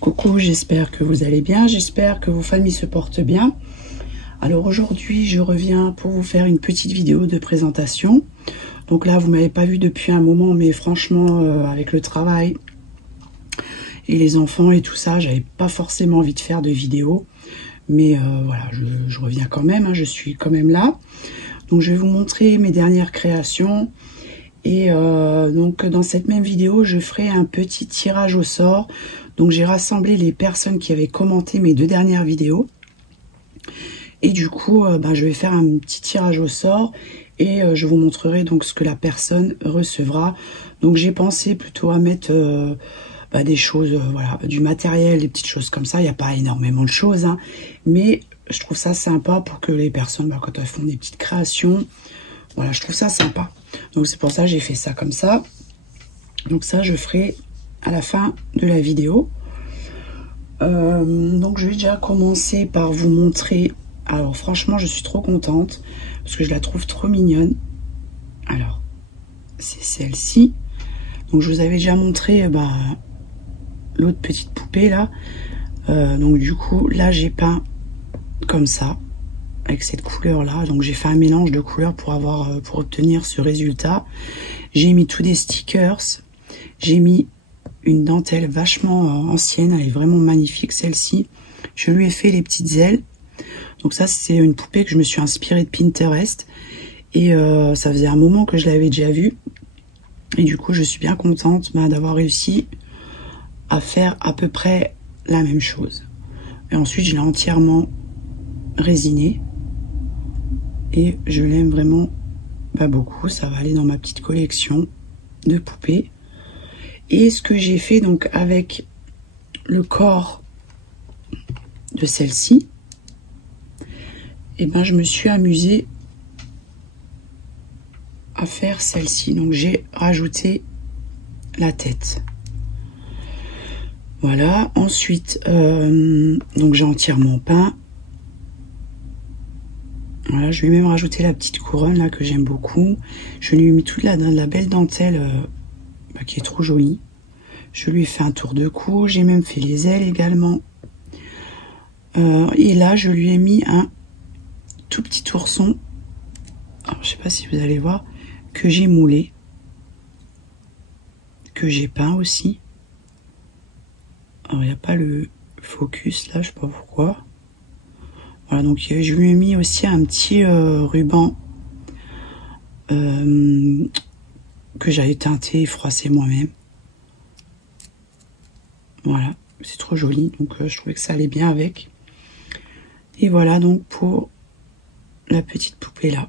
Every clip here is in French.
Coucou, j'espère que vous allez bien, j'espère que vos familles se portent bien. Alors aujourd'hui, je reviens pour vous faire une petite vidéo de présentation. Donc là, vous m'avez pas vu depuis un moment, mais franchement, avec le travail et les enfants et tout ça, j'avais pas forcément envie de faire de vidéo. Mais voilà, je reviens quand même, hein, je suis quand même là. Donc je vais vous montrer mes dernières créations. Et donc dans cette même vidéo, je ferai un petit tirage au sort. Donc j'ai rassemblé les personnes qui avaient commenté mes deux dernières vidéos. Et du coup, je vais faire un petit tirage au sort. Et je vous montrerai donc ce que la personne recevra. Donc j'ai pensé plutôt à mettre des choses, voilà, du matériel, des petites choses comme ça. Il n'y a pas énormément de choses, hein, mais je trouve ça sympa pour que les personnes, quand elles font des petites créations, voilà, je trouve ça sympa. Donc c'est pour ça que j'ai fait ça comme ça. Donc ça, je ferai à la fin de la vidéo. Donc je vais déjà commencer par vous montrer. Alors franchement, je suis trop contente parce que je la trouve trop mignonne. Alors, c'est celle-ci. Donc je vous avais déjà montré l'autre petite poupée là. Donc du coup, là j'ai peint comme ça, avec cette couleur là. Donc j'ai fait un mélange de couleurs pour obtenir ce résultat. J'ai mis tous des stickers. J'ai mis une dentelle vachement ancienne, elle est vraiment magnifique celle-ci. Je lui ai fait les petites ailes. Donc ça, c'est une poupée que je me suis inspirée de Pinterest. Et ça faisait un moment que je l'avais déjà vue. Et du coup, je suis bien contente d'avoir réussi à faire à peu près la même chose. Et ensuite, je l'ai entièrement résinée. Et je l'aime vraiment beaucoup. Ça va aller dans ma petite collection de poupées. Et ce que j'ai fait donc avec le corps de celle-ci, je me suis amusée à faire celle-ci. Donc j'ai rajouté la tête. Voilà. Ensuite, donc j'ai entièrement peint. Voilà, je vais même rajouter la petite couronne là que j'aime beaucoup. Je lui ai mis toute la belle dentelle qui est trop jolie. Je lui ai fait un tour de cou. J'ai même fait les ailes également. Et là, je lui ai mis un tout petit ourson. Alors, je sais pas si vous allez voir, que j'ai moulé, que j'ai peint aussi. Alors, il n'y a pas le focus là, je sais pas pourquoi. Voilà, donc je lui ai mis aussi un petit ruban que j'avais teinté et froissé moi-même. Voilà, c'est trop joli, donc je trouvais que ça allait bien avec. Et voilà donc pour la petite poupée là.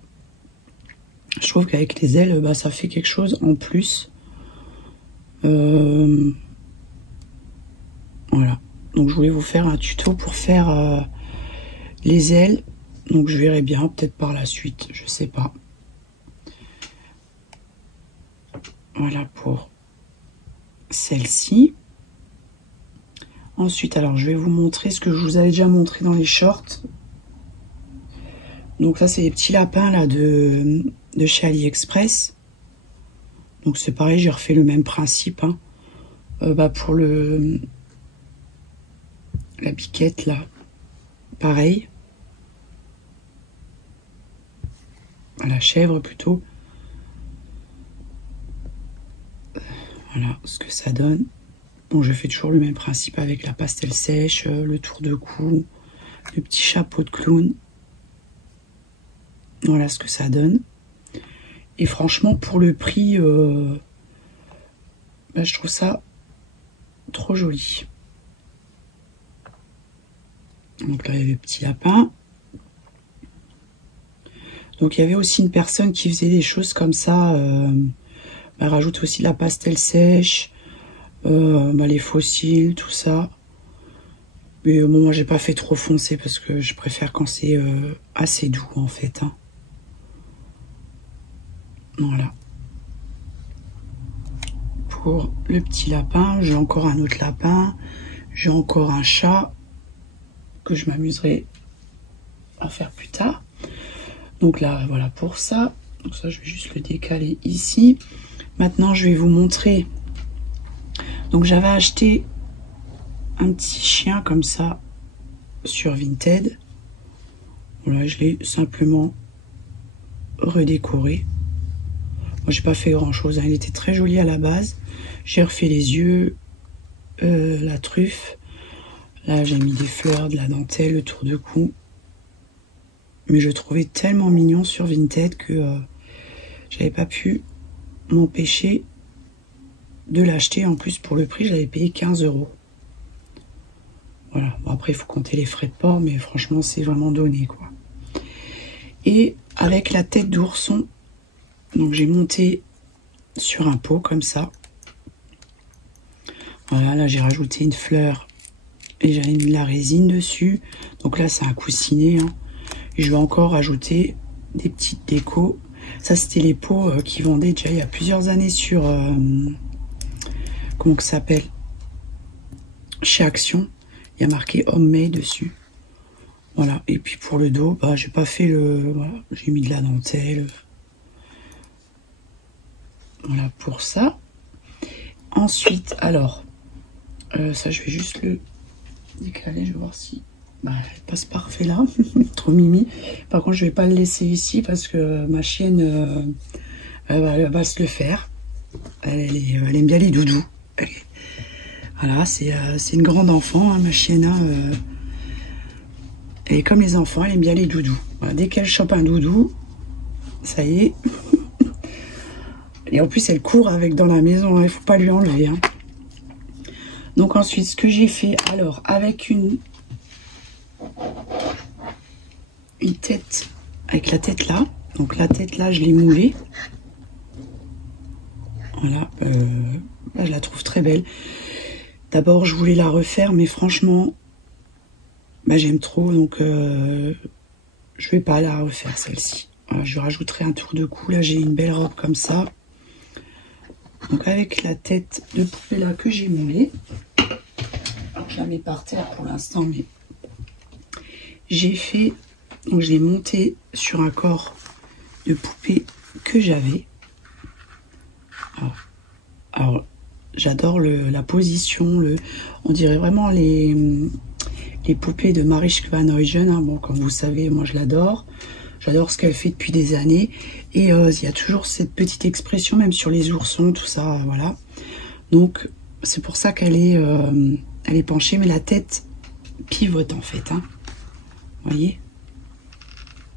Je trouve qu'avec les ailes, ça fait quelque chose en plus. Voilà, donc je voulais vous faire un tuto pour faire les ailes. Donc je verrai bien, peut-être par la suite, je sais pas. Voilà pour celle-ci. Ensuite, alors je vais vous montrer ce que je vous avais déjà montré dans les shorts. Donc ça, c'est les petits lapins là de chez AliExpress. Donc c'est pareil, j'ai refait le même principe. Hein. Pour la biquette là, pareil. La chèvre plutôt. Voilà ce que ça donne. Bon, je fais toujours le même principe avec la pastel sèche, le tour de cou, le petit chapeau de clown. Voilà ce que ça donne. Et franchement, pour le prix, je trouve ça trop joli. Donc là, il y avait le petit lapin. Donc il y avait aussi une personne qui faisait des choses comme ça. Elle rajoute aussi de la pastel sèche. Les fossiles, tout ça. Mais bon, moi j'ai pas fait trop foncé parce que je préfère quand c'est assez doux en fait. Hein. Voilà. Pour le petit lapin, j'ai encore un autre lapin. J'ai encore un chat que je m'amuserai à faire plus tard. Donc là, voilà pour ça. Donc ça, je vais juste le décaler ici. Maintenant, je vais vous montrer. Donc j'avais acheté un petit chien comme ça sur Vinted. Voilà, je l'ai simplement redécoré. Moi, j'ai pas fait grand chose, hein. Il était très joli à la base. J'ai refait les yeux, la truffe. Là, j'ai mis des fleurs, de la dentelle, le tour de cou. Mais je le trouvais tellement mignon sur Vinted que j'avais pas pu m'empêcher de l'acheter. En plus, pour le prix, je l'avais payé 15 €. Voilà. Bon, après, il faut compter les frais de port, mais franchement, c'est vraiment donné, quoi. Et avec la tête d'ourson, donc j'ai monté sur un pot comme ça. Voilà, là j'ai rajouté une fleur et j'avais mis de la résine dessus. Donc là c'est un coussinet, hein. Et je vais encore rajouter des petites décos. Ça c'était les pots qui vendaient déjà il y a plusieurs années sur comment que ça s'appelle, chez Action. Il y a marqué Homemade dessus. Voilà, et puis pour le dos, bah j'ai pas fait le, voilà, j'ai mis de la dentelle. Voilà pour ça. Ensuite, alors, ça je vais juste le décaler, je vais voir si bah, elle passe parfait là. Trop mimi. Par contre, je vais pas le laisser ici parce que ma chienne elle va se le faire. Elle aime bien les doudous. Voilà, c'est une grande enfant, hein, ma chienne. Hein, elle est comme les enfants, elle aime bien les doudous. Voilà, dès qu'elle chope un doudou, ça y est. Et en plus, elle court avec dans la maison, hein, il ne faut pas lui enlever. Hein. Donc ensuite, ce que j'ai fait, alors, avec une tête, avec la tête là. Donc la tête là, je l'ai moulée. Voilà, là, je la trouve très belle. D'abord, je voulais la refaire, mais franchement, bah, j'aime trop, donc je vais pas la refaire, celle-ci. Voilà, je rajouterai un tour de cou. Là, j'ai une belle robe comme ça. Donc avec la tête de poupée là que j'ai moulée, alors je la mets par terre pour l'instant, mais j'ai fait, donc je l'ai montée sur un corps de poupée que j'avais. Alors j'adore la position, on dirait vraiment les poupées de Marischka van Huygen. Hein. Bon, comme vous savez, moi je l'adore. J'adore ce qu'elle fait depuis des années. Et il y a toujours cette petite expression, même sur les oursons, tout ça, voilà. Donc, c'est pour ça qu'elle est, elle est penchée, mais la tête pivote, en fait. Hein. Vous voyez?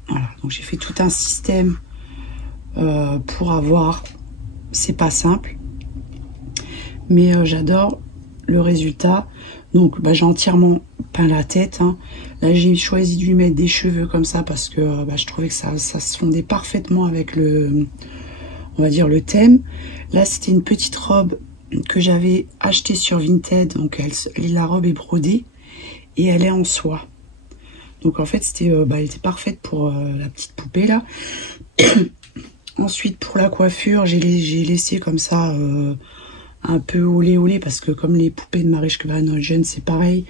Voilà, donc j'ai fait tout un système pour avoir... C'est pas simple, mais j'adore le résultat. Donc, bah, j'ai entièrement peint la tête. Hein. Là, j'ai choisi de lui mettre des cheveux comme ça parce que bah, je trouvais que ça se fondait parfaitement avec le, on va dire, le thème. Là, c'était une petite robe que j'avais achetée sur Vinted. Donc, la robe est brodée et elle est en soie. Donc, en fait, c'était, elle était parfaite pour la petite poupée là. Ensuite, pour la coiffure, j'ai laissé comme ça... un peu olé parce que comme les poupées de Marischka van Huygen, c'est pareil.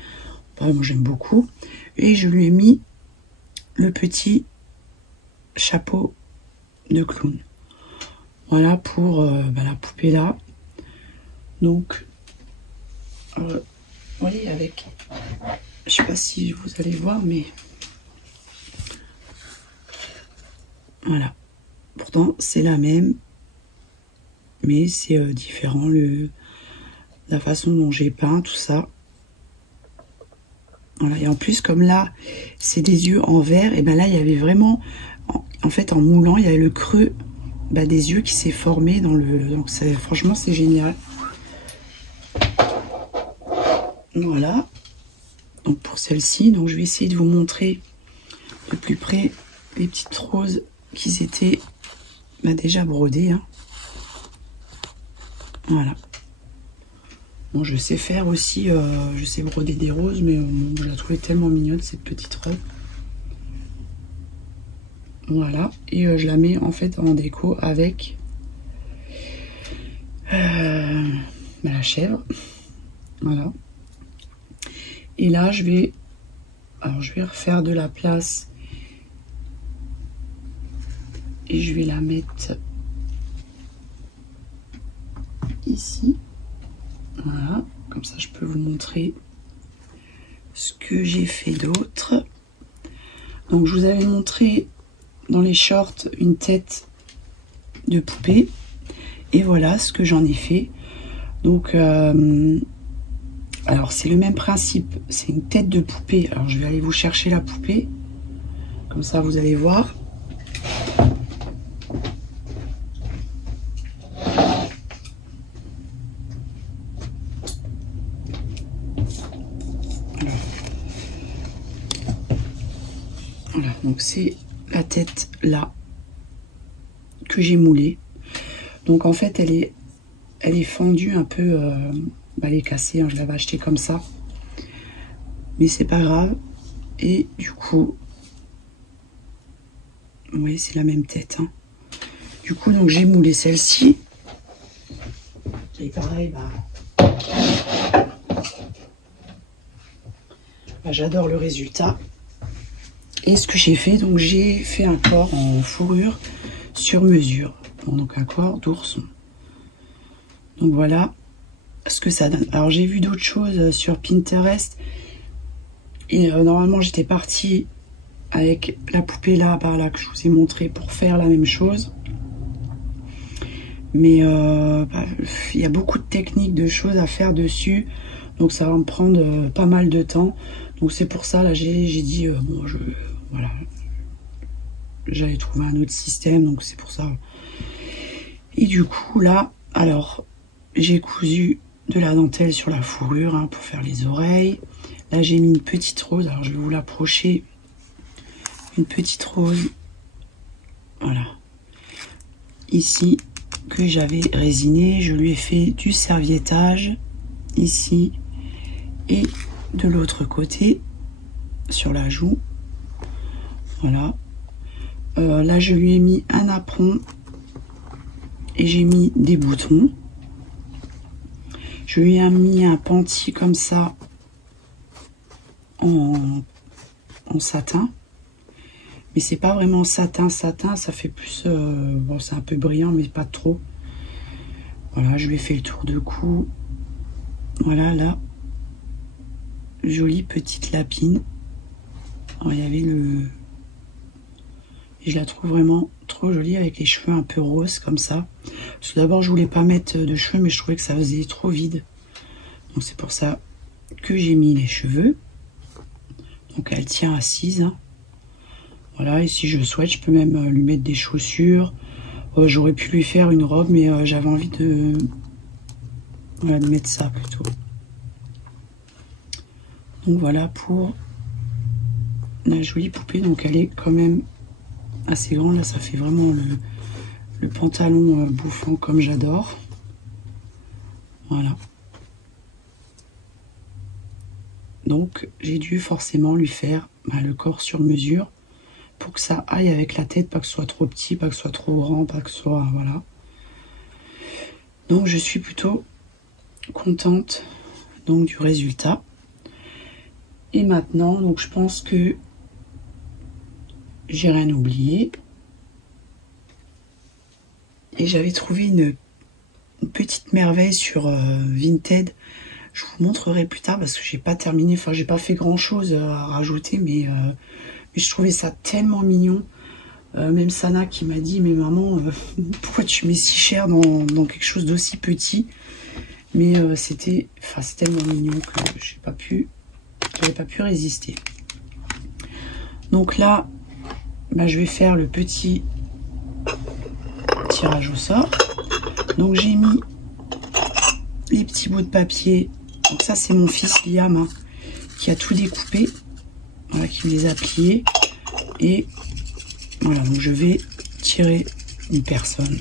Enfin, moi j'aime beaucoup. Et je lui ai mis le petit chapeau de clown. Voilà pour la poupée là. Donc, vous voyez avec... Je sais pas si vous allez voir, mais... Voilà. Pourtant, c'est la même. Mais c'est différent, la façon dont j'ai peint, tout ça. Voilà, et en plus, comme là, c'est des yeux en vert, et ben là, il y avait vraiment, en fait, en moulant, il y avait le creux des yeux qui s'est formé dans le... Donc, franchement, c'est génial. Voilà. Donc, pour celle-ci, donc je vais essayer de vous montrer de plus près les petites roses qui étaient déjà brodées, hein. Voilà. Bon, je sais faire aussi, je sais broder des roses, mais je la trouvais tellement mignonne, cette petite robe. Voilà. Et je la mets en fait en déco avec la chèvre. Voilà. Et là, je vais refaire de la place. Et je vais la mettre ici. Voilà, comme ça je peux vous montrer ce que j'ai fait d'autre. Donc je vous avais montré dans les shorts une tête de poupée. Et voilà ce que j'en ai fait. Donc, alors c'est le même principe. C'est une tête de poupée. Alors je vais aller vous chercher la poupée. Comme ça vous allez voir. Voilà, donc c'est la tête là que j'ai moulée. Donc en fait elle est fendue un peu, elle est cassée, hein, je l'avais achetée comme ça. Mais c'est pas grave. Et du coup, oui c'est la même tête. Hein. Du coup donc j'ai moulé celle-ci. Et pareil, j'adore le résultat. Et ce que j'ai fait, donc j'ai fait un corps en fourrure sur mesure. Donc un corps d'ourson. Donc voilà ce que ça donne. Alors j'ai vu d'autres choses sur Pinterest. Et normalement j'étais partie avec la poupée là, là que je vous ai montré pour faire la même chose. Mais il y a beaucoup de techniques, de choses à faire dessus. Donc ça va me prendre pas mal de temps. Donc c'est pour ça là j'ai dit bon voilà. J'avais trouvé un autre système, donc c'est pour ça. Et du coup là, alors j'ai cousu de la dentelle sur la fourrure hein, pour faire les oreilles. Là j'ai mis une petite rose, alors je vais vous l'approcher. Une petite rose, voilà. Ici, que j'avais résiné, je lui ai fait du serviettage, ici, et de l'autre côté, sur la joue. Voilà. Là je lui ai mis un apron, et j'ai mis des boutons. Je lui ai mis un pentis comme ça, en satin. Mais c'est pas vraiment satin, ça fait plus... bon, c'est un peu brillant, mais pas trop. Voilà, je lui ai fait le tour de cou. Voilà, là. Jolie petite lapine. Alors, il y avait le... Et je la trouve vraiment trop jolie avec les cheveux un peu roses, comme ça. Parce que d'abord, je voulais pas mettre de cheveux, mais je trouvais que ça faisait trop vide. Donc, c'est pour ça que j'ai mis les cheveux. Donc, elle tient assise, hein. Voilà, et si je souhaite, je peux même lui mettre des chaussures. J'aurais pu lui faire une robe, mais j'avais envie de, voilà, de mettre ça plutôt. Donc voilà pour la jolie poupée. Donc elle est quand même assez grande. Là, ça fait vraiment le pantalon bouffant comme j'adore. Voilà. Donc j'ai dû forcément lui faire le corps sur mesure. Pour que ça aille avec la tête, pas que ce soit trop petit, pas que ce soit trop grand, pas que ce soit... Voilà. Donc je suis plutôt contente donc du résultat. Et maintenant, donc je pense que j'ai rien oublié. Et j'avais trouvé une petite merveille sur Vinted. Je vous montrerai plus tard parce que j'ai pas terminé, enfin j'ai pas fait grand chose à rajouter, mais je trouvais ça tellement mignon. Même Sana qui m'a dit, mais maman, pourquoi tu mets si cher dans quelque chose d'aussi petit? Mais c'est tellement mignon que j'avais pas pu résister. Donc là, je vais faire le petit tirage au sort. Donc j'ai mis les petits bouts de papier. Donc ça c'est mon fils Liam hein, qui a tout découpé. Voilà, qui me les a pliés. Et voilà, donc je vais tirer une personne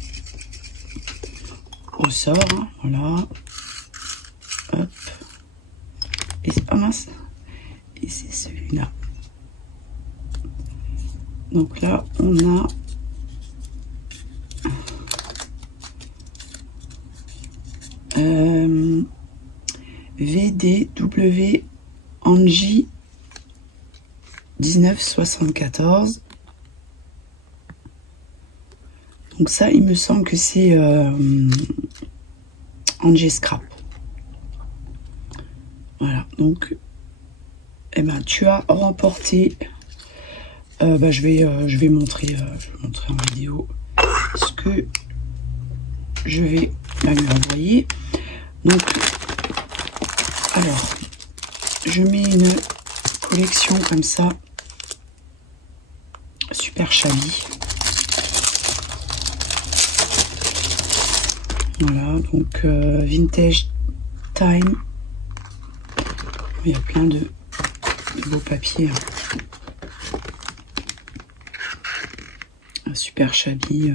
au sort. Hein, voilà. Hop. Et c'est pas mince. Et c'est celui-là. Donc là, on a VDW Angie 1974. Donc ça, il me semble que c'est Angie Scrap. Voilà, donc eh ben, tu as remporté. Je vais montrer en vidéo ce que je vais lui envoyer. Donc, alors, je mets une collection comme ça, super Shabby. Voilà, donc Vintage Time. Il y a plein de beaux papiers. Un super Shabby.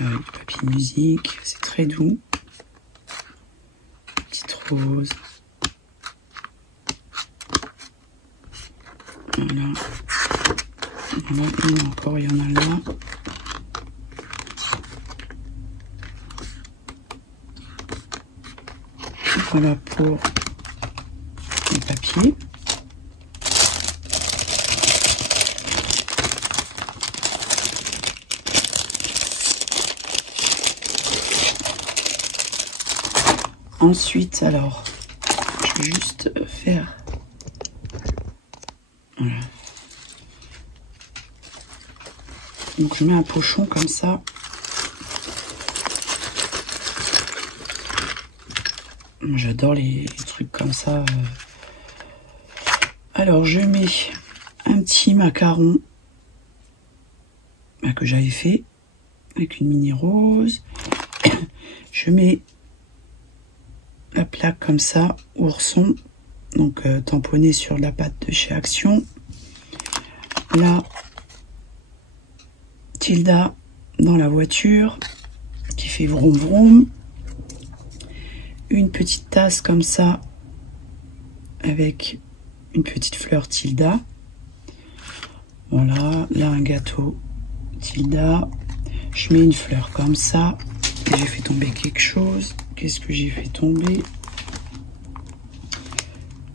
Du papier musique, c'est très doux. Petite rose. Voilà. Voilà, et encore, il y en a là. Voilà pour les papiers. Ensuite, alors, je vais juste faire... Voilà. Donc, je mets un pochon comme ça. J'adore les trucs comme ça. Alors, je mets un petit macaron que j'avais fait avec une mini rose. Je mets la plaque comme ça, ourson, donc tamponné sur la pâte de chez Action. Là, Tilda dans la voiture qui fait vroom vroom. Une petite tasse comme ça avec une petite fleur Tilda. Voilà, là un gâteau Tilda. Je mets une fleur comme ça. Et j'ai fait tomber quelque chose. Qu'est-ce que j'ai fait tomber?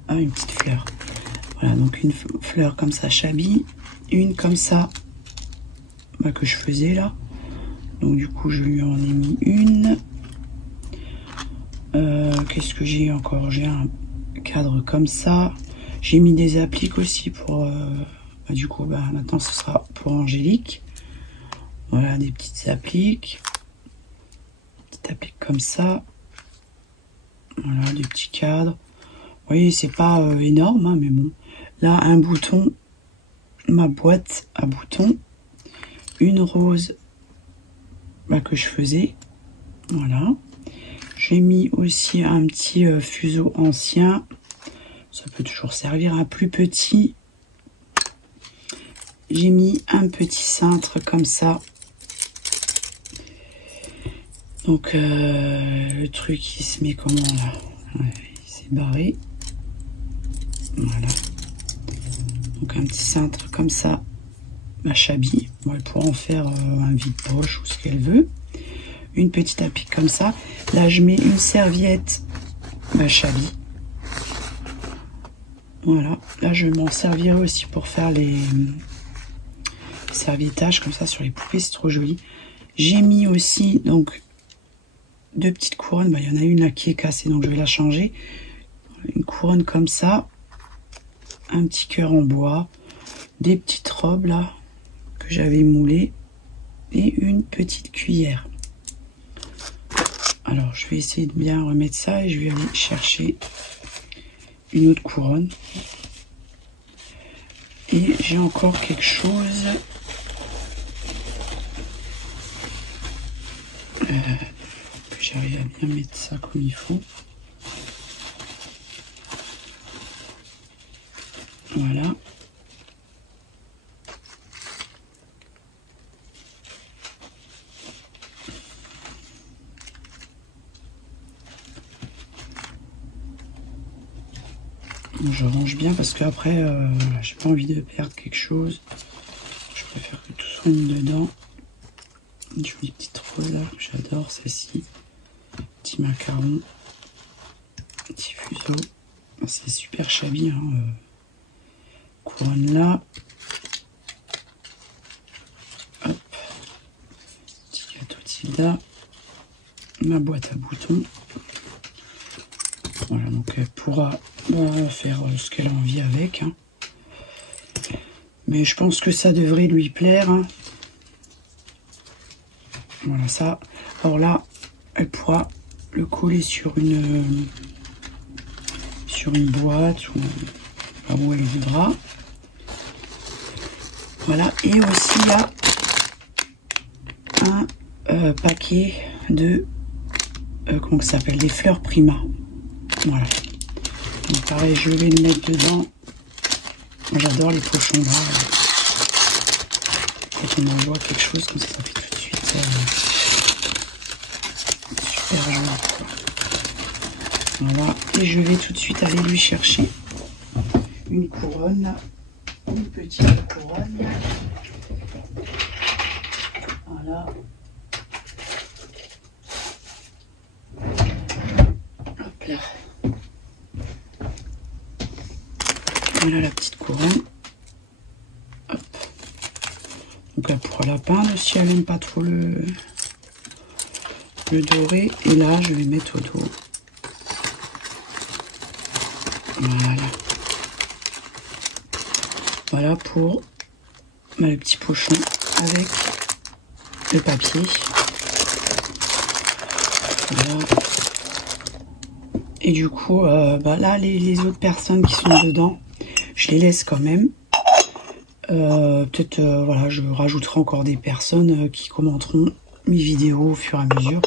Ah, une petite fleur. Voilà, donc une fleur comme ça, Shabby. Une comme ça, que je faisais là. Donc du coup, je lui en ai mis une. Qu'est-ce que j'ai encore? J'ai un cadre comme ça. J'ai mis des appliques aussi pour... du coup, maintenant, ce sera pour Angélique. Voilà, des petites appliques. Petites appliques comme ça. Voilà, des petits cadres. Vous voyez, c'est pas énorme, hein, mais bon. Là, un bouton, ma boîte à boutons. Une rose que je faisais. Voilà. J'ai mis aussi un petit fuseau ancien. Ça peut toujours servir à plus petit. J'ai mis un petit cintre comme ça. Donc, le truc, il se met comment là? Ouais, il s'est barré. Voilà. Donc, un petit cintre comme ça. Ma Shabby. Bon, elle pourra en faire un vide-poche ou ce qu'elle veut. Une petite applique comme ça. Là, je mets une serviette Shabby. Voilà. Là, je m'en servirai aussi pour faire les serviettages comme ça sur les poupées. C'est trop joli. J'ai mis aussi donc deux petites couronnes. Il y en a une là qui est cassée, donc je vais la changer. Une couronne comme ça. Un petit cœur en bois. Des petites robes là que j'avais moulées. Et une petite cuillère. Alors, je vais essayer de bien remettre ça et je vais aller chercher une autre couronne. Et j'ai encore quelque chose. Que j'arrive à bien mettre ça comme il faut. Voilà. Je range bien parce qu'après, j'ai pas envie de perdre quelque chose. Je préfère que tout soit mis dedans. Une jolie petite rose là, j'adore celle-ci. Petit macaron. Petit fuseau. C'est super Shabby. Hein, couronne là. Hop. Petit gâteau Tilda. Ma boîte à boutons. Voilà, donc elle pourra faire ce qu'elle a envie avec. Hein. Mais je pense que ça devrait lui plaire. Hein. Voilà ça. Alors là, elle pourra le coller sur une boîte ou là où elle voudra. Voilà. Et aussi il y a un paquet de comment ça s'appelle, des fleurs Prima. Voilà. Donc pareil, je vais le mettre dedans. J'adore les pochons là. Quand on envoie quelque chose comme ça, ça fait tout de suite super joli. Voilà. Et je vais tout de suite aller lui chercher une couronne là. Une petite couronne. Voilà. Hop là. Voilà la petite couronne. Hop. Donc elle pourra la peindre si elle n'aime pas trop le doré. Et là, je vais mettre au dos. Voilà. Voilà pour le petit pochon avec le papier. Voilà. Et du coup, là, les autres personnes qui sont dedans, je les laisse quand même. Peut-être, voilà, je rajouterai encore des personnes qui commenteront mes vidéos au fur et à mesure.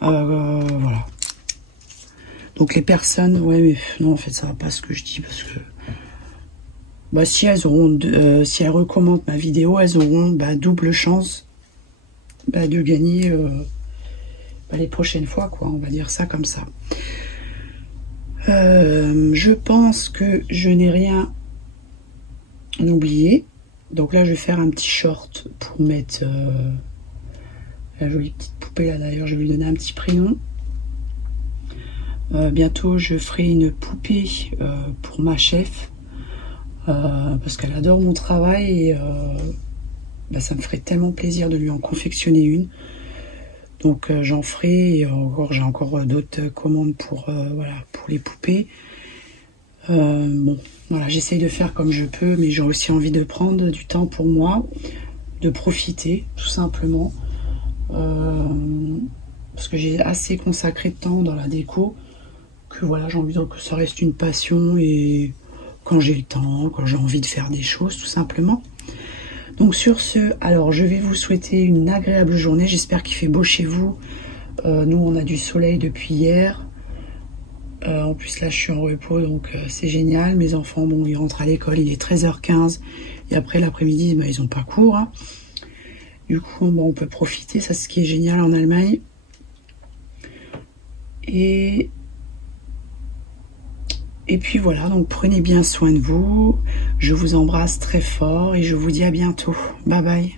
Voilà. Donc les personnes, ouais, mais non, en fait, ça va pas ce que je dis parce que si elles auront, si elles recommandent ma vidéo, elles auront double chance de gagner les prochaines fois, quoi. On va dire ça comme ça. Je pense que je n'ai rien oublié. Donc là, je vais faire un petit short pour mettre la jolie petite poupée là. D'ailleurs, je vais lui donner un petit prénom. Bientôt, je ferai une poupée pour ma chef parce qu'elle adore mon travail et ça me ferait tellement plaisir de lui en confectionner une. Donc j'en ferai et encore j'ai encore d'autres commandes pour les poupées. Bon, voilà, j'essaye de faire comme je peux, mais j'ai aussi envie de prendre du temps pour moi, de profiter tout simplement, parce que j'ai assez consacré de temps dans la déco que voilà, j'ai envie que ça reste une passion et quand j'ai le temps, quand j'ai envie de faire des choses tout simplement. Donc sur ce, alors je vais vous souhaiter une agréable journée, j'espère qu'il fait beau chez vous. Nous on a du soleil depuis hier. En plus là je suis en repos donc c'est génial. Mes enfants, bon, ils rentrent à l'école, il est 13h15 et après l'après-midi ils n'ont pas cours. Hein. Du coup on peut profiter, ça c'est ce qui est génial en Allemagne. Et puis voilà, donc prenez bien soin de vous. Je vous embrasse très fort et je vous dis à bientôt. Bye bye.